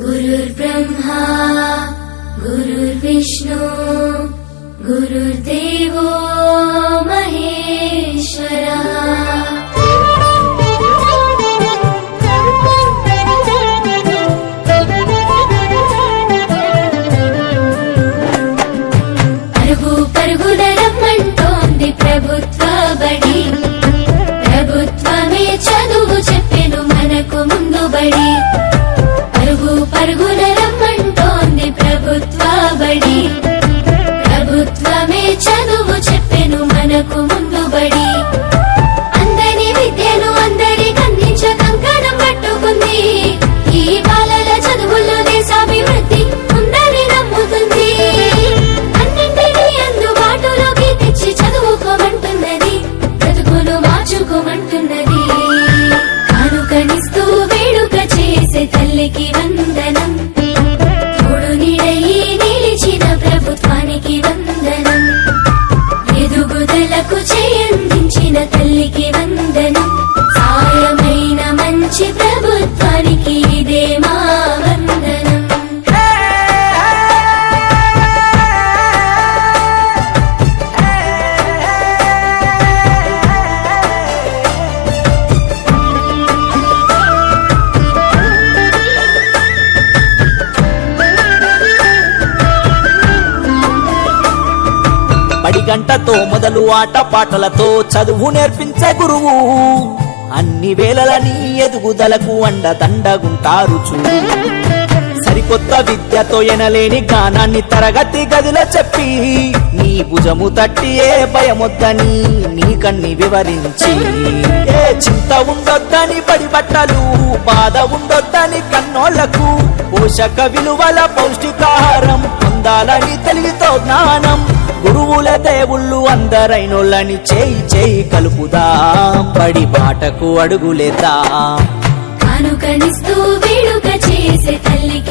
गुरुर्ब्रह्मा गुरुर्विष्णु गुरुर्देवो महेश्वरा। పరుగు పరుగున రమ్మంటోంది ప్రభుత్వ బడి, ప్రభుత్వమే చదువు చెప్పెను మనకు ముందు బడి. పరుగు పరుగున రమ్మంటోంది ప్రభుత్వ బడి, ప్రభుత్వమే చదువు చెప్పెను మనకు ముందు బడి. అందరి విద్యను అందరికి అందించ కంకణం పట్టుకుంది, ఈ బాలల చదువుల్లో దేశాభివృద్ధి ఉందని నమ్ముతుంది. అన్నింటినీ అందుబాటులోకి తెచ్చి చదువుకోమంటున్నది, బ్రతుకును మార్చుకోమంటున్నది. కానుకనిస్తూ వేడుక చేసే తల్లికి వందనం, తోడు నీడయి నిలిచిన ప్రభుత్వానికి వందనం. ఎదుగుదలకు చేయందించిన తల్లికి వందనం, సాయమైన మంచి ప్రభుత్వానికి ఇదే మా వందనం. బడి గంటతో మొదలు ఆట పాటలతో చదువు నేర్పించే గురువు, అన్ని వేళలని ఎదుగుదలకు అండదండగుంటారు చూడు. సరికొత్త విద్యతో ఎనలేని జ్ఞానాన్ని తరగతి గదిలో చెప్పి, నీ భుజము తట్టి ఏ భయమొద్దని నీ కన్ని వివరించి, ఏ చింత ఉండొద్దని బడి బట్టలు, బాధ ఉండొద్దని కన్నోళ్లకు, పోషక విలువల పౌష్టికాహారం పొందాలని తెలివితో జ్ఞానం. గురువుల దేవుళ్ళు అందరైనోళ్ళని చేయి చేయి కలుపుదాం, బడి బాటకు అడుగులేద్దాం. కానుకనిస్తూ వేడుక చేసే తల్లికి